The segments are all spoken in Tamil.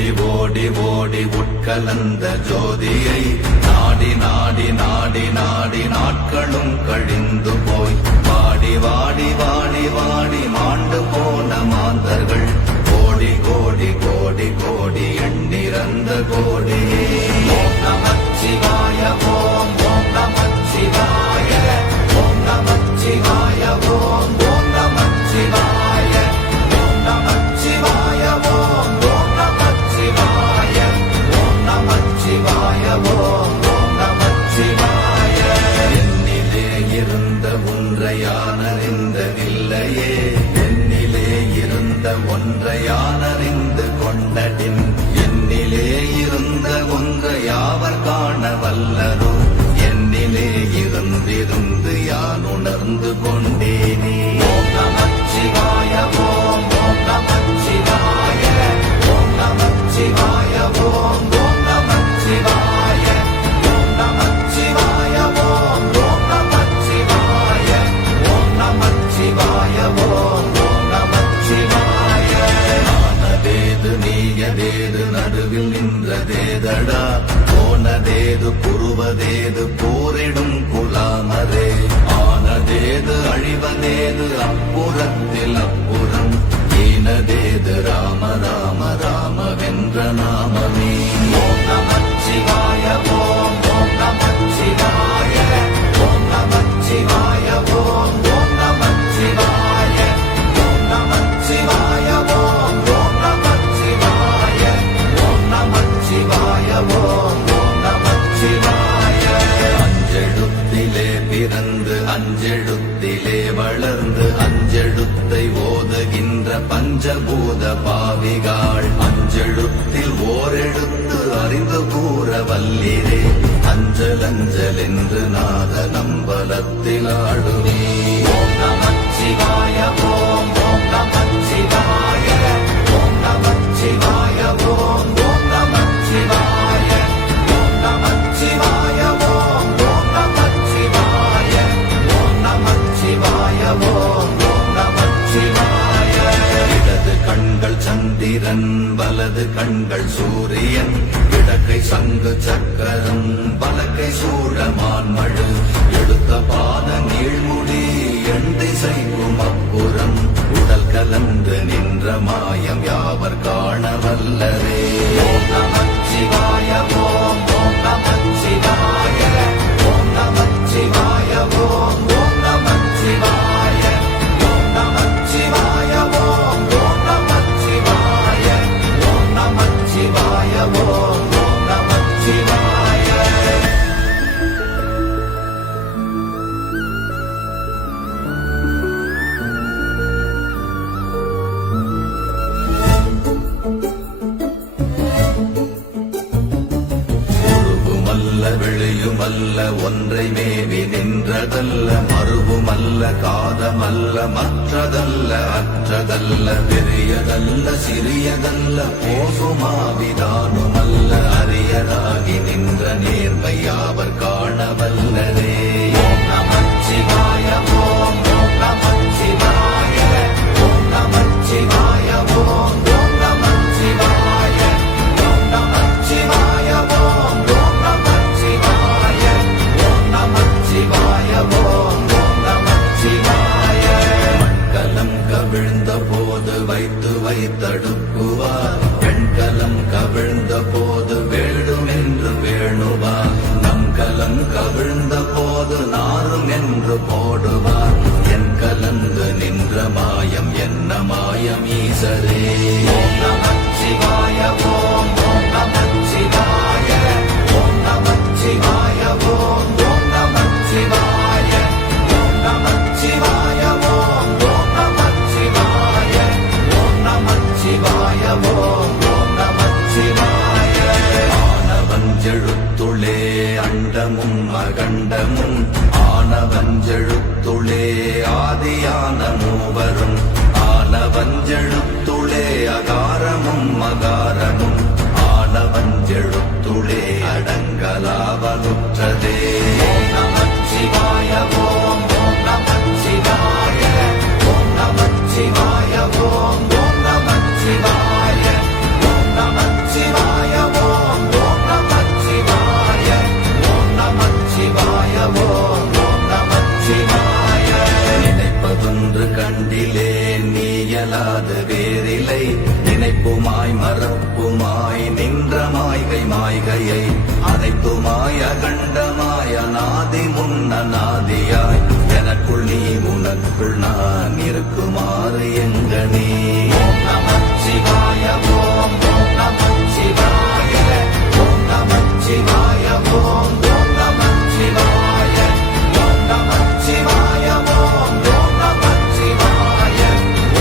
ஓடி ஓடி ஓடி உட்கலந்த ஜோதியை நாடி நாடி நாடி நாடி நாட்களும் கழிந்து போய் வாடி வாடி வாடி வாடி மாண்டு போன மாந்தர்கள் கோடி கோடி கோடி கோடி எண்ணிறந்த கோடியே. ஓம் நமச்சிவாய ஓம் ஓம் நமச்சிவாய ஓம் நமச்சிவாய ஓம் ஓம் நமச்சிவாய ஓம் நமச்சிவாய ஓம் ஓம் நமச்சிவாய ஓம் நமச்சிவாய ஓம் ஓம் நமச்சிவாய. என்னிலே இருந்த ஒன்றை யான் அறிந்ததில்லையே, என்னிலே இருந்த ஒன்றை யான் அறிந்து கொண்டடின், என்னிலே இருந்த ஒன்றை யாவர் காண வல்லரோ, என்னிலே இருந்திருந்து யான் உணர்ந்து கொண்டேனே. ஓம் நமச்சிவாய ஓம் ஓம் நமச்சிவாய ஓம் நமச்சிவாய ஓம் ஓம் நமச்சிவாய ஓம் நமச்சிவாய ஓம் ஓம் நமச்சிவாய ஓம் நமச்சிவாய ஓம் ஓம் நமச்சிவாய. ஆனதேது நீயதேது நடுவில் நின்றதேதடா, போனதேது புருவதேது போரிடும் குலாமரே, ஆனதேது அழிவதேது அப்புறத்தில் அப்புறம், ஈனதேது ராம ராம ராம வென்ற நாமமே. ஓம் நமச்சிவாய ஓம் ஓம் நமச்சிவாய ஓம் நமச்சிவாய ஓம் ஓம் நமச்சிவாய ஓம் நமச்சிவாய ஓம் ஓம் நமச்சிவாய ஓம் நமச்சிவாய ஓம் ஓம் நமச்சிவாய. அஞ்செழுத்திலே பிறந்து அஞ்செழுத்திலே வளர்ந்து அஞ்செழுத்தை ஓதுகின்ற பஞ்சபூத பாவிகாள், அஞ்செழுத்தில் ஓரெழுத்து அறிந்து கூற வல்லிரே, அஞ்சல் அஞ்சல் என்று நாத நம்பலத்தில் ஆடுவே. ஓம் நமச்சிவாய ஓம் ஓம் நமச்சிவாய ஓம் நமச்சிவாய ஓம் ஓம் நமச்சிவாய ஓம் நமச்சிவாய ஓம் ஓம் நமச்சிவாய ஓம் நமச்சிவாய ஓம் ஓம் நமச்சிவாய. இடது கண்கள் சந்திரன் வலது கண்கள் சூரியன், இடக்கை சங்கு சக்கரம் வலக்கை சூழமான் மழு, எடுத்த பாத நீழ்முடி எண் திசைக்கும் அப்புறம், உடல் கலந்து நின்ற மாயம் யாவர் காண வல்லரே. ஓம் நமச்சிவாய ஓம் ஓம் நமச்சிவாய ஓம் நமச்சிவாய ஓம் ஓம் நமச்சிவாய ஓம் நமச்சிவாய ஓம் ஓம் நமச்சிவாய ஓம் நமச்சிவாய ஓம் ஓம் நமச்சிவாய. உருவுமல்ல வெளியுமல்ல ஒன்றை மேவி நின்றதல்ல, மறுவுமல்ல காதமல்ல மற்றதல்ல அற்றதல்ல, பெரியதல்ல சிறியதல்ல போகுமாவிதானுமல்ல, அரியராகி நின்ற நேர்மை யாவர் காண வல்லரே. ஓம் நமச்சிவாய ஓம் ஓம் நமச்சிவாய ஓம் நமச்சிவாய ஓம் ஓம் நமச்சிவாய ஓம் நமச்சிவாய ஓம் ஓம் நமச்சிவாய ஓம் நமச்சிவாய ஓம் ஓம் நமச்சிவாய. மண்கலம் கவிழ்ந்த போது வைத்து வைத்தடுக்குவார், பெண்கலம் கவிழ்ந்த போது வேண்டுமென்று வேணுவார், நம் கலம் கவிழ்ந்த போது நாரும் என்று போடுவார், என் கலந்து நின்ற மாயம் என்ன மாயம் ஈசரே. ஓம் நமச்சிவாய ஓம் ஓம் நமச்சிவாய ஓம் நமச்சிவாய ஓம் ஓம் நமச்சிவாய ஓம் நமச்சிவாய ஓம் ஓம் நமச்சிவாய ஓம் நமச்சிவாய ஓம் ஓம் நமச்சிவாய. ஆனவஞ்செழுத்துளே அண்டமும் அகண்டமும், ஆனவஞ்செழுத்துளே ஆதியான மூவரும், ஆனவஞ்செழுத்துளே அகாரமும் அகாரமும், ஆனவஞ்செழுத்துளே அடங்கலாவலுற்றதே. ஓம் நமச்சிவாய ஓம் ஓம் நமச்சிவாய ஓம் நமச்சிவாய ஓம் ஓம் நமச்சிவாய ஓம் நமச்சிவாய முன்னநாதியாய் எனக்குள் நீ உனக்குள் நான் இருக்குமாறு எங்கனே. ஓம் நமச்சிவாய ஓம் ஓம் நமச்சிவாய ஓம் நமச்சிவாய ஓம் ஓம் நமச்சிவாய ஓம் நமச்சிவாய ஓம் ஓம் நமச்சிவாய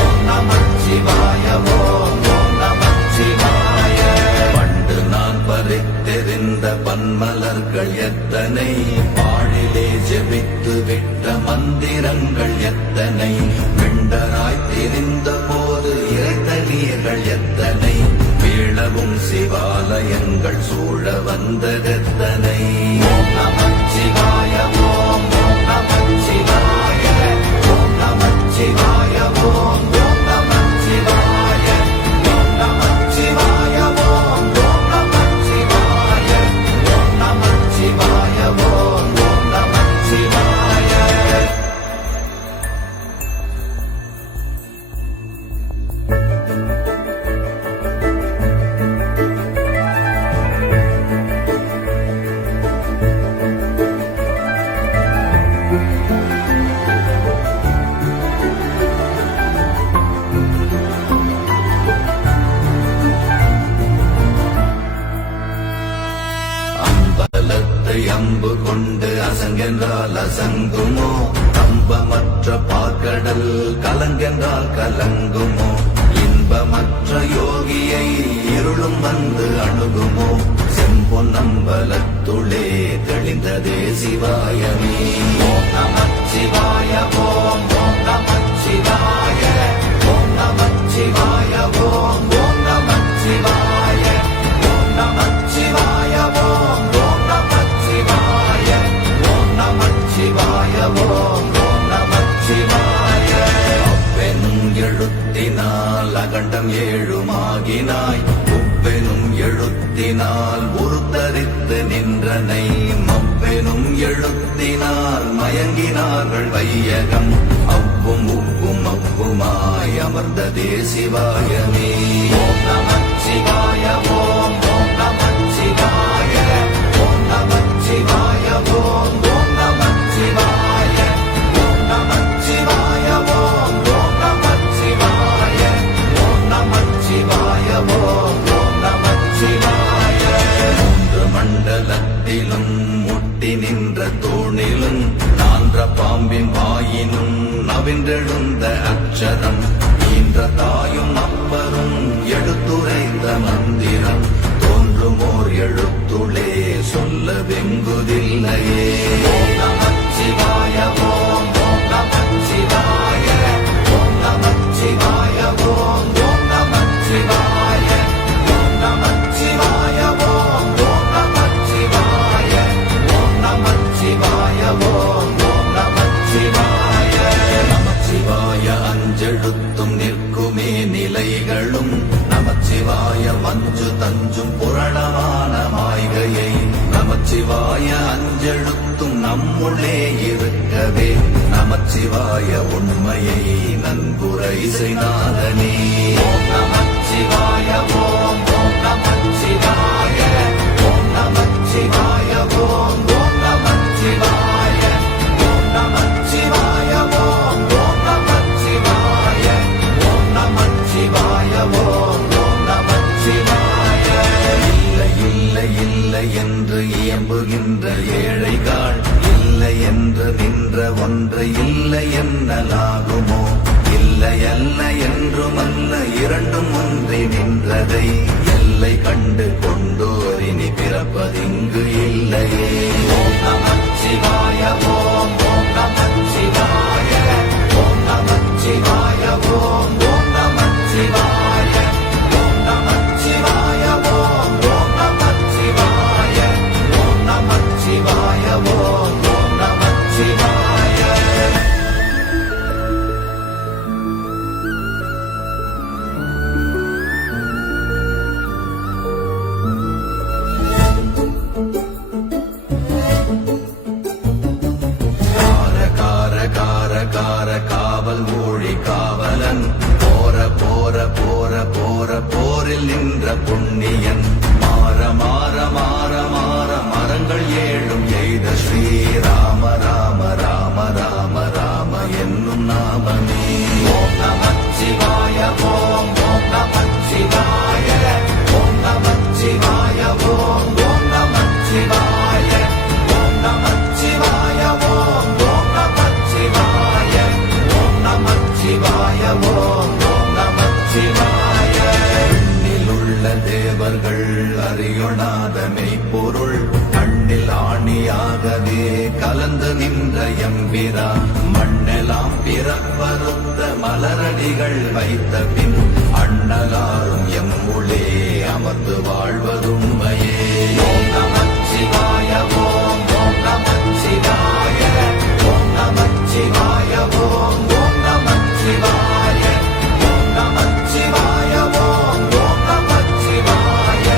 ஓம் நமச்சிவாய ஓம் ஓம் நமச்சிவாய. பண்டு நான் பறித்தெறிந்த பன்மலர்கள் எத்தனை, பாழிலே ஜெபித்து விட்ட மந்திரங்கள் எத்தனை, விண்டராய் தெரிந்த போது இறைத்த நீர்கள் எத்தனை, வீழவும் சிவாலயங்கள் சூழ வந்ததெத்தனை. ஓம் நமச்சிவாய ஓம் ஓம் நமச்சிவாய ஓம் நமச்சிவாய ஓம் ஓம் நமச்சிவாய ஓம் நமச்சிவாய ஓம் ஓம் நமச்சிவாய ஓம் நமச்சிவாய ஓம் ஓம் நமச்சிவாய. அம்பலத்தை அம்பு கொண்டு அசங்கென்றால் அசங்குமோ, கம்பமற்ற பாக்கடல் கலங்கென்றால் கலங்குமோ, இன்பமற்ற யோகியை இருளும் வந்து அணுகுமோ, செம்பொன்னம்பலத்துளே தெளிந்ததே சிவாயமே. ஓம் நமச்சிவாய ஓம் ஓம் நமச்சிவாய ஓம் நமச்சிவாய ஓம் ஓம் நமச்சிவாய ஓம் நமச்சிவாய ஓம் ஓம் நமச்சிவாய ஓம் நமச்சிவாய ஓம் ஓம் நமச்சிவாய. அப்பெனும் எழுத்தினால் அகண்டம் ஏழுமாகினாய், உப்பெனும் எழுத்தினால் உருத்தரித்து நின்றனை, மப்பெனும் எழுத்தினால் மயங்கினார்கள் வையகம், அவ்வும் உப்பும் அப்புமாய் அமர்ந்ததே சிவாயமே. ஓம் நமச்சிவாய ஓம் ஓம் நமச்சிவாய ஓம் நமச்சிவாய ஓம் ஓம் நமச்சிவாய ஓம் நமச்சிவாய ஓம் ஓம் நமச்சிவாய ஓம் நமச்சிவாய ஓம் ஓம் நமச்சிவாய. மூன்று மண்டலத்திலும் முட்டி நின்ற தூணிலும் நான்ற பாம்பின் வாயினும் நவின்றெழுந்த அக்ஷரம், ஈன்ற தாயும் அப்பரும் எடுத்துரைந்த மந்திரம், தோன்றுமோர் எழுத்துளே சொல்ல வெங்குதில்லையே. ஓம் நமச்சிவாய ஓம் ஓம் நமச்சிவாய ஓம் நமச்சிவாய ஓம் ஓம் நமச்சிவாய ஓம் நமச்சிவாய ஓம் ஓம் நமச்சிவாய ஓம் நமச்சிவாய ஓம் ஓம் நமச்சிவாய. நமச்சிவாய அஞ்செழுத்தும் நிற்குமே நிலைகளும், நமச்சிவாய மஞ்சு தஞ்சும் புரணமான மாய்கையை, நமச்சிவாய அஞ்செழுத்தும் நம்முள்ளே இருக்கவே, நமச்சிவாய உண்மையை நன்குரை செய்நாதனே. ஓம் நமச்சிவாய ஓம் ஓம் நமச்சிவாய ஓம் நமச்சிவாய ஓம் ஓம் நமச்சிவாய ஓம் நமச்சிவாய ஓம் ஓம் நமச்சிவாய ஓம் நமச்சிவாய ஓம் ஓம் நமச்சிவாய. இல்லை இல்லை இல்லை என்று இயம்புகின்ற ஏழைகள், இல்லை என்று நின்ற ஒன்றை இல்லை என்னலாகுமோ, இல்லை அல்ல என்றுமல்ல இரண்டும் ஒன்றி நின்றதை, எல்லை கண்டு கொண்டோர் இனி பிறப்பதிங்கு இல்லையே. ஓம் நமச்சிவாய ஓம் ஓம் நமச்சிவாய ஓம் நமச்சிவாய ஓம் ஓம் நமச்சிவாய ஓம் நமச்சிவாய ஓம் ஓம் நமச்சிவாய ஓம் நமச்சிவாய ஓம் ஓம் நமச்சிவாய. எம்பிரா மண்ணெல்லாம் பிறப்பறுத்த மலரடிகள் வைத்த பின் அண்ணலாரும் எம்முளே அமர்ந்து வாழ்வதுண்மையே. ஓம் நமச்சிவாய ஓம் ஓம் நமச்சிவாய ஓம் நமச்சிவாய ஓம் ஓம் நமச்சிவாய ஓம் நமச்சிவாய ஓம் ஓம் நமச்சிவாய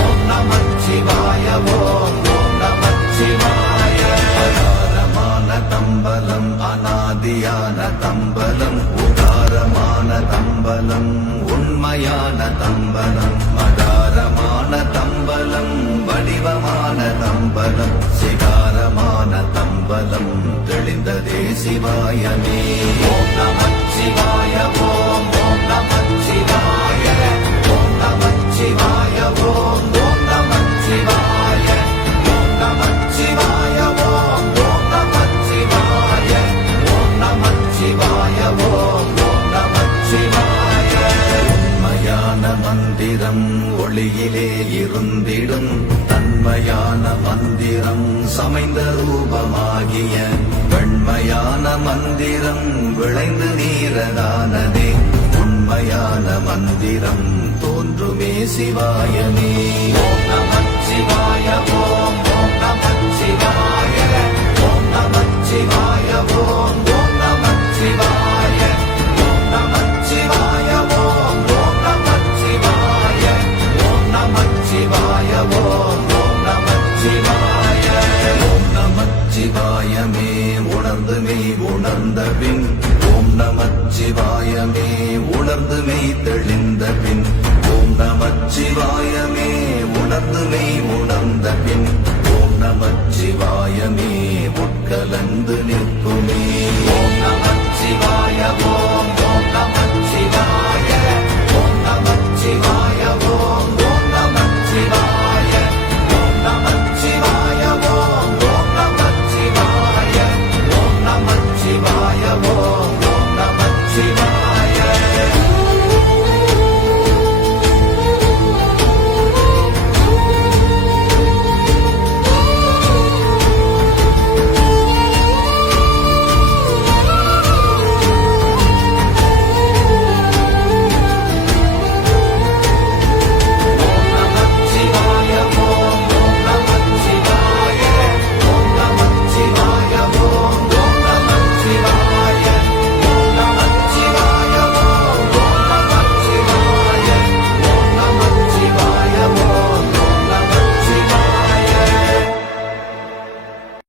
ஓம் நமச்சிவாய ஓம் ஓம் நமச்சிவாய. அகாரமான தம்பலம் அநாதியான தம்பலம் உதாரமான தம்பலம் உண்மையான தம்பலம் மகாரமான தம்பலம் வடிவமான தம்பலம் சிகாரமான தம்பலம் தெளிந்ததே சிவாயமே. ஓம் நமச்சிவாய ஓம் ஓம் நமச்சிவாய ஓம் நமச்சிவாய ஓம் ஓம் நமச்சிவாய ஓம் நமச்சிவாய ஓம் ஓம் நமச்சிவாய ஓம் நமச்சிவாய ஓம் ஓம் நமச்சிவாய. உண்மையான மந்திரம் ஒளியிலே இருந்திடும் தன்மையான மந்திரம் சமைந்த ரூபமாகிய வெண்மையான மந்திரம் விளைந்து நீரதானதே உண்மையான மந்திரம் தோன்றுமே சிவாயமே. ஓம் நமச்சிவாய ஓம் ஓம் நமச்சிவாய ஓம் நமச்சிவாய ஓம் ஓம் நமச்சிவாய ஓம் நமச்சிவாய ஓம் ஓம் நமச்சிவாய ஓம் நமச்சிவாய ஓம் ஓம் நமச்சிவாய. ஓம் நமச்சிவாயமே உணர்ந்து மெய் உணர்ந்த பின் ஓம் நமச்சிவாயமே உணர்ந்து மெய் தெளிந்த பின் ஓம் நமச்சிவாயமே உணர்ந்து மெய் உணர்ந்த பின் ஓம் நமச்சிவாயமே உட்கலந்து நிற்க